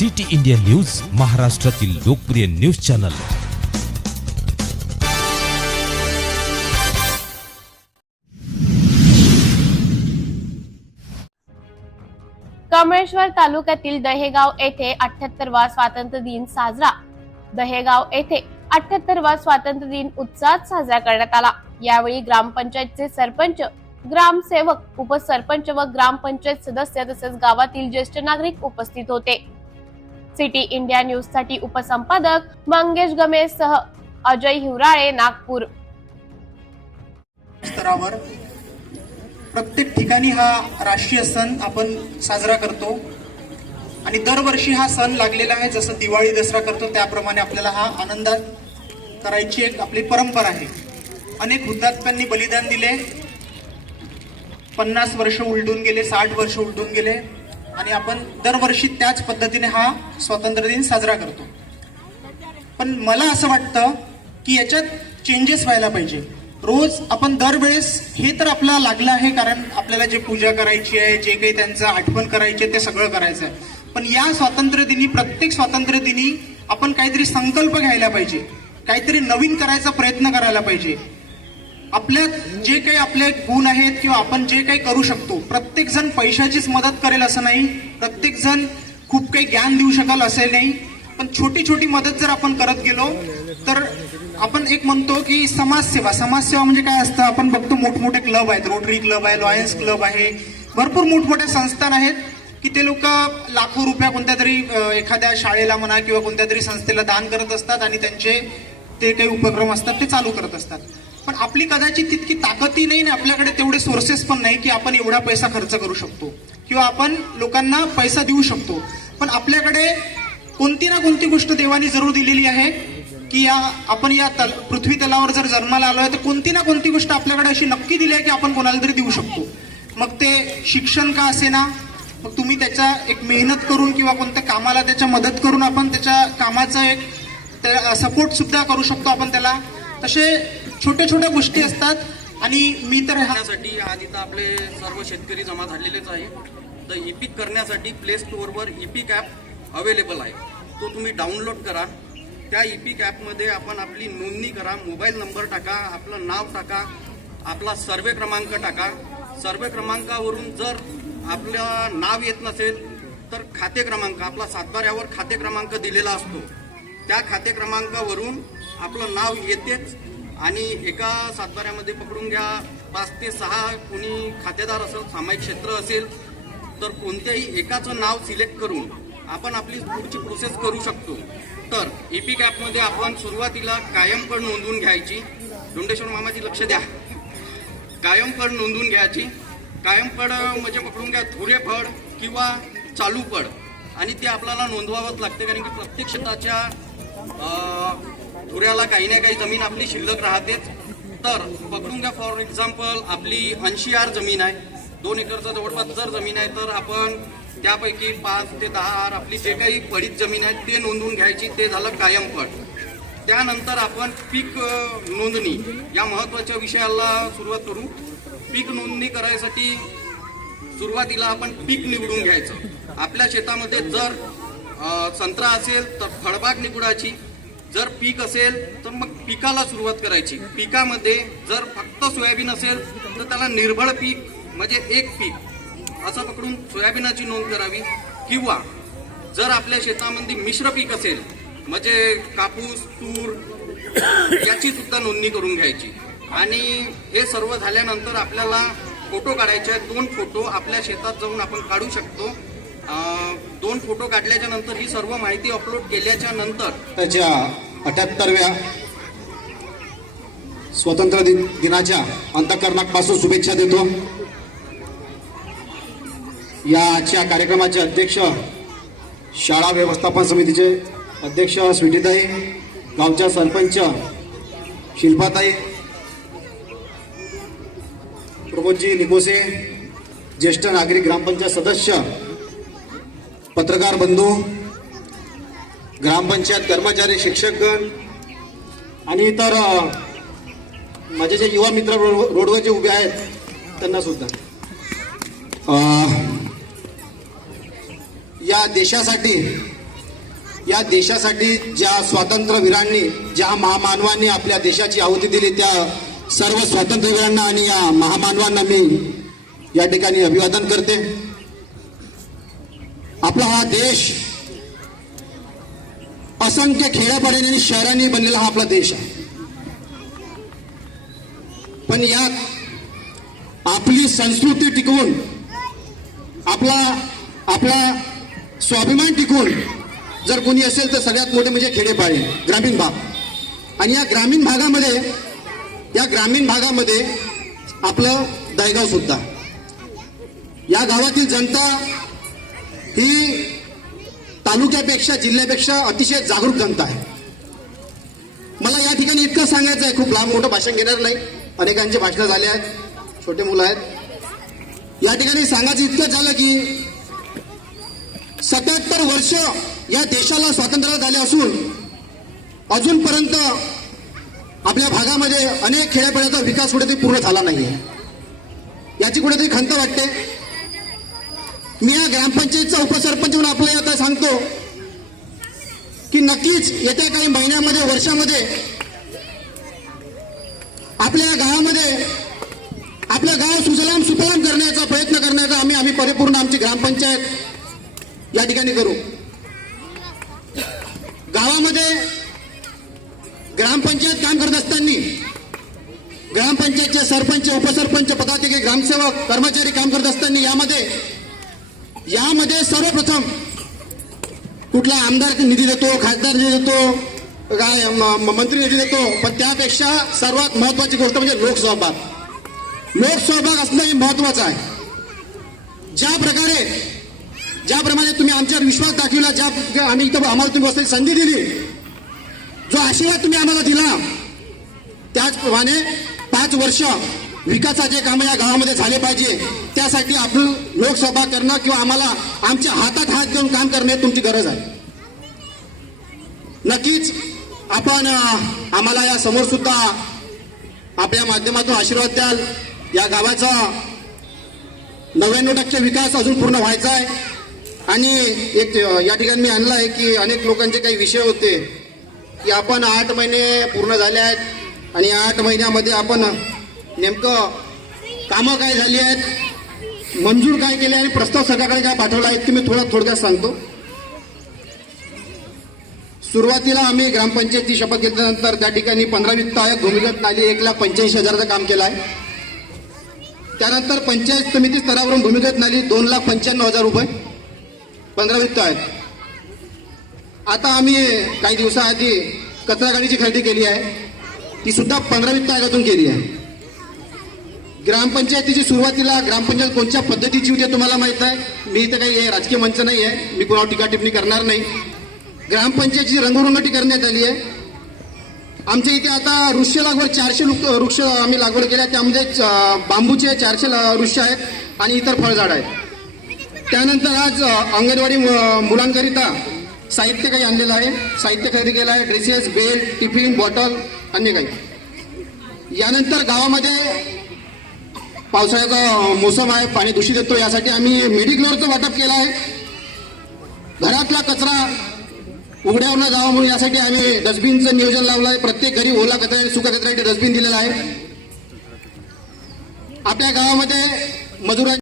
City India news महाराष्ट्रातील लोकप्रिय news channel. Kamaleshwar तालुक्यातील दहेगाव येथे अठ्याहत्तरवा स्वातंत्र्य दिन साजरा. दहेगाव येथे अठ्याहत्तरवा स्वातंत्र्य दिन उत्साहात साजरा करण्यात आला. यावेळी ग्रामपंचायतचे सरपंच ग्रामसेवक उपसरपंच व ग्रामपंचायत सदस्य तसेच गावातील ज्येष्ठ नागरिक उपस्थित होते. सिटी इंडिया न्यूजसाठी उपसंपादक मंगेश गमेशसह अजय हिवराळे नागपूर. स्तरावर प्रत्येक ठिकाणी हा राष्ट्रीय सण आपण साजरा करतो. आणि दरवर्षी हा सण लागलेला आहे जसं दिवाळी दसरा करतो त्याप्रमाणे आपल्याला हा आनंदात करायची एक आपली परंपरा आहे. अनेक हुतात्म्यांनी बलिदान दिले. पन्नास वर्ष उलटून गेले साठ वर्ष उलटून गेले. आणि आपण दरवर्षी त्याच पद्धतीने हा स्वातंत्र्य दिन साजरा करतो. पण मला असं वाटतं की याच्यात चेंजेस व्हायला पाहिजे. रोज आपण दरवेळेस हे तर आपला लागलं आहे कारण आपल्याला जे पूजा करायची आहे जे काही त्यांचं आठवण करायची आहे ते सगळं करायचं आहे. पण या स्वातंत्र्य दिनी प्रत्येक स्वातंत्र्य दिनी आपण काहीतरी संकल्प घ्यायला पाहिजे. काहीतरी नवीन करायचा प्रयत्न करायला पाहिजे. आपल्या जे काही आपले गुण आहेत किंवा आपण जे काही करू शकतो प्रत्येक जण पैशाचीच मदत करेल असं नाही. प्रत्येक जण खूप काही ज्ञान देऊ शकाल असे नाही. पण छोटी छोटी मदत जर आपण करत गेलो तर आपण एक म्हणतो की समाजसेवा. समाजसेवा म्हणजे काय असतं? आपण बघतो मोठमोठे क्लब आहेत. रोटरी क्लब आहे लॉयन्स क्लब आहे. भरपूर मोठमोठ्या संस्थान आहेत की ते लोक लाखो रुपया कोणत्या तरी एखाद्या शाळेला म्हणा किंवा कोणत्या तरी संस्थेला दान करत असतात आणि त्यांचे ते काही उपक्रम असतात ते चालू करत असतात. पण आपली कदाचित तितकी ताकदही नाही आणि आपल्याकडे तेवढे सोर्सेस पण नाही की आपण एवढा पैसा खर्च करू शकतो. किंवा आपण लोकांना पैसा देऊ शकतो. पण आपल्याकडे कोणती ना कोणती गोष्ट देवानी जरूर दिलेली आहे की या आपण या तल पृथ्वी तलावर जर जन्माला आलो आहे तर कोणती ना कोणती गोष्ट आपल्याकडे अशी नक्की दिली आहे की आपण कोणाला तरी देऊ शकतो. मग ते शिक्षण का असे ना मग तुम्ही त्याच्या एक मेहनत करून किंवा कोणत्या कामाला त्याच्या मदत करून आपण त्याच्या कामाचा एक सपोर्ट सुद्धा करू शकतो आपण त्याला. तसे छोट्या छोट्या गोष्टी असतात आणि मी तर ह्यासाठी आधी आज इथं आपले सर्व शेतकरी जमा झालेलेच आहे. तर ई पीक करण्यासाठी प्ले स्टोअरवर ई पीक ॲप अवेलेबल आहे. तो तुम्ही डाउनलोड करा. त्या ई पीक ॲपमध्ये आपण आपली नोंदणी करा मोबाईल नंबर टाका आपलं नाव टाका आपला सर्वे क्रमांक टाका. सर्वे क्रमांकावरून जर आपलं नाव येत नसेल तर खाते क्रमांक आपला सातबाऱ्यावर खाते क्रमांक दिलेला असतो. त्या खाते क्रमांकावरून आपलं नाव येतेच आणि एका सातबाऱ्यामध्ये पकडून घ्या. पाच ते सहा कोणी खातेदार असेल सामायिक क्षेत्र असेल तर कोणत्याही एकाचं नाव सिलेक्ट करून आपण आपली पुढची प्रोसेस करू शकतो. तर एपिक ॲपमध्ये आपण सुरुवातीला कायम पण नोंदवून घ्यायची. डोंडेश्वर मामाची लक्ष द्या. कायम फळ नोंदवून घ्यायची. कायम फळ म्हणजे पकडून घ्या धुरे किंवा चालू पड. आणि ते आपल्याला नोंदवावंच लागते कारण की प्रत्येक शेताच्या धुऱ्याला काही ना काही जमीन आपली शिल्लक राहतेच. तर पकडून घ्या फॉर एक्झाम्पल आपली ऐंशी आर जमीन आहे. दोन एकरचा जवळपास जर जमीन आहे तर आपण त्यापैकी पाच ते दहा आर आपली जे काही पडीत जमीन आहे ते नोंदवून घ्यायची ते झालं कायम त्यानंतर आपण पीक नोंदणी या महत्त्वाच्या विषयाला सुरुवात करू. पीक नोंदणी करायसाठी सुरुवातीला आपण पीक निवडून घ्यायचं. आपल्या शेतामध्ये जर संत्रा असेल तर फळबाग निवडायची. जर पीक असेल तर मग पिकाला सुरुवात करायची. पिकामध्ये जर फक्त सोयाबीन असेल तर त्याला निर्भळ पीक म्हणजे एक पीक असं पकडून सोयाबीनाची नोंद करावी. किंवा जर आपल्या शेतामध्ये मिश्र पीक असेल म्हणजे कापूस तूर याची सुद्धा नोंदणी करून घ्यायची. आणि हे सर्व झाल्यानंतर आपल्याला फोटो काढायचे आहेत. दोन फोटो आपल्या शेतात जाऊन आपण काढू शकतो. दोन फोटो काढल्याच्या नंतर ही सर्व माहिती अपलोड केल्याच्यानंतर त्याच्या अठ्याहत्तरव्या स्वतंत्र दिन दिनाच्या अंतकरणापासून शुभेच्छा देतो. या आजच्या कार्यक्रमाचे अध्यक्ष शाळा व्यवस्थापन समितीचे अध्यक्ष स्वीटीताई गावच्या सरपंच शिल्पाताई प्रमोदजी निकोसे ज्येष्ठ नागरिक ग्रामपंचायत सदस्य पत्रकार बंधू ग्रामपंचायत कर्मचारी शिक्षकगण आणि इतर माझे जे युवा मित्र रोड- रोडवर जे उभे आहेत त्यांना सुद्धा. या देशासाठी या देशासाठी ज्या स्वातंत्र्यवीरांनी ज्या महामानवांनी आपल्या देशाची आहुती दिली त्या सर्व स्वातंत्र्यवीरांना आणि या महामानवांना मी या ठिकाणी अभिवादन करते. आपला हा देश असंख्य खेड्यापाड्याने आणि शहरांनी बनलेला हा आपला देश आहे. पण यात आपली संस्कृती टिकवून आपला आपला स्वाभिमान टिकवून जर कोणी असेल तर सगळ्यात मोठे म्हणजे खेडेपाळे ग्रामीण भाग. आणि या ग्रामीण भागामध्ये या ग्रामीण भागामध्ये आपलं दायगाव सुद्धा. या गावातील जनता ही तालुक्यापेक्षा जिल्ह्यापेक्षा अतिशय जागरूक जनता आहे. मला या ठिकाणी इतकं सांगायचं आहे खूप लांब मोठं भाषण घेणार नाही. अनेकांचे भाषणं झाले आहेत छोटे मुलं आहेत. या ठिकाणी सांगायचं इतकं झालं की सत्याहत्तर वर्ष या देशाला स्वातंत्र्य झाले असून अजूनपर्यंत आपल्या भागामध्ये अनेक खेड्यापाड्याचा विकास कुठेतरी पूर्ण झाला नाहीये. याची कुठेतरी खंत वाटते. मी या ग्रामपंचायतचा उपसरपंच म्हणून आपल्याला आता सांगतो की नक्कीच येत्या काही महिन्यामध्ये वर्षामध्ये आपल्या गावामध्ये आपलं गाव सुजलाम सुफलाम करण्याचा प्रयत्न करण्याचा आम्ही आम्ही परिपूर्ण आमची ग्रामपंचायत या ठिकाणी करू. गावामध्ये ग्रामपंचायत काम करत असताना ग्रामपंचायतचे सरपंच उपसरपंच पदाधिकारी ग्रामसेवक कर्मचारी काम करत असताना यामध्ये यामध्ये सर्वप्रथम कुठला आमदार निधी देतो खासदार निधी देतो काय म- मंत्री निधी देतो पण त्यापेक्षा सर्वात महत्वाची गोष्ट म्हणजे लोकसहभाग. लोकसहभाग असणं हे महत्वाचं आहे. ज्या प्रकारे ज्याप्रमाणे तुम्ही आमच्यावर विश्वास दाखविला ज्या आम्ही इथं आम्हाला तुम्ही बसण्याची संधी दिली जो आशीर्वाद तुम्ही आम्हाला दिला त्याचप्रमाणे पाच वर्ष विकासाचे काम या गावामध्ये झाले पाहिजे. त्यासाठी आपण लोकसभा करणं किंवा आम्हाला आमच्या हातात हात देऊन काम करणे तुमची गरज आहे. नक्कीच आपण आम्हाला या समोर सुद्धा आपल्या माध्यमातून आशीर्वाद द्याल. या गावाचा नव्याण्णव टक्के विकास अजून पूर्ण व्हायचा आहे. आणि एक या ठिकाणी मी आणलं आहे की अनेक लोकांचे काही विषय होते की आपण आठ महिने पूर्ण झाले आहेत. आणि आठ महिन्यामध्ये आपण नेमकं कामं काय झाली आहेत? मंजूर काय केले आणि प्रस्ताव सरकारकडे काय पाठवला आहे ते मी थोडं थोडक्यात सांगतो. सुरुवातीला आम्ही ग्रामपंचायती शपथ घेतल्यानंतर त्या ठिकाणी पंधरा वित्त आयोग भूमिगत नाली एक लाख पंच्याऐंशी हजाराचं काम केलं आहे. त्यानंतर पंचायत समिती स्तरावरून भूमिगत नाली दोन लाख पंच्याण्णव हजार रुपये पंधरा वित्त आहेत आता आम्ही काही दिवसाआधी कचरा गाडीची खरेदी केली आहे. ती सुद्धा पंधरा वित्त आयोगातून केली आहे. ग्रामपंचायतीची सुरुवातीला ग्रामपंचायत कोणत्या पद्धतीची होती तुम्हाला माहीत आहे? मी इथं काही राजकीय मंच नाही आहे मी कुणावर टीका टिप्पणी करणार नाही. ग्रामपंचायतीची रंगरंगटी करण्यात आली आहे. आमच्या इथे आता वृक्ष लागवड चारशे वृक्ष आम्ही लागवड केल्या. त्यामध्ये च- बांबूचे चारशे ला- वृक्ष आहेत आणि इतर फळझाड आहेत. त्यानंतर आज अंगणवाडी मु- मुलांकरिता साहित्य काही आणलेलं आहे. साहित्य खरेदी केलं आहे. ड्रेसेस बेल्ट टिफिन बॉटल अन्य काही. यानंतर गावामध्ये पावसाळ्याचा मोसम आहे पाणी दूषित येतो यासाठी आम्ही मेडिक्लोरचं वाटप केलं आहे. घरातला कचरा उघड्यावर न जावा म्हणून यासाठी आम्ही डस्टबिनचं नियोजन लावलं आहे प्रत्येक घरी ओला कचरा आणि सुका कचऱ्यासाठी डस्टबिन दिलेला आहे. आपल्या गावामध्ये मजुरांची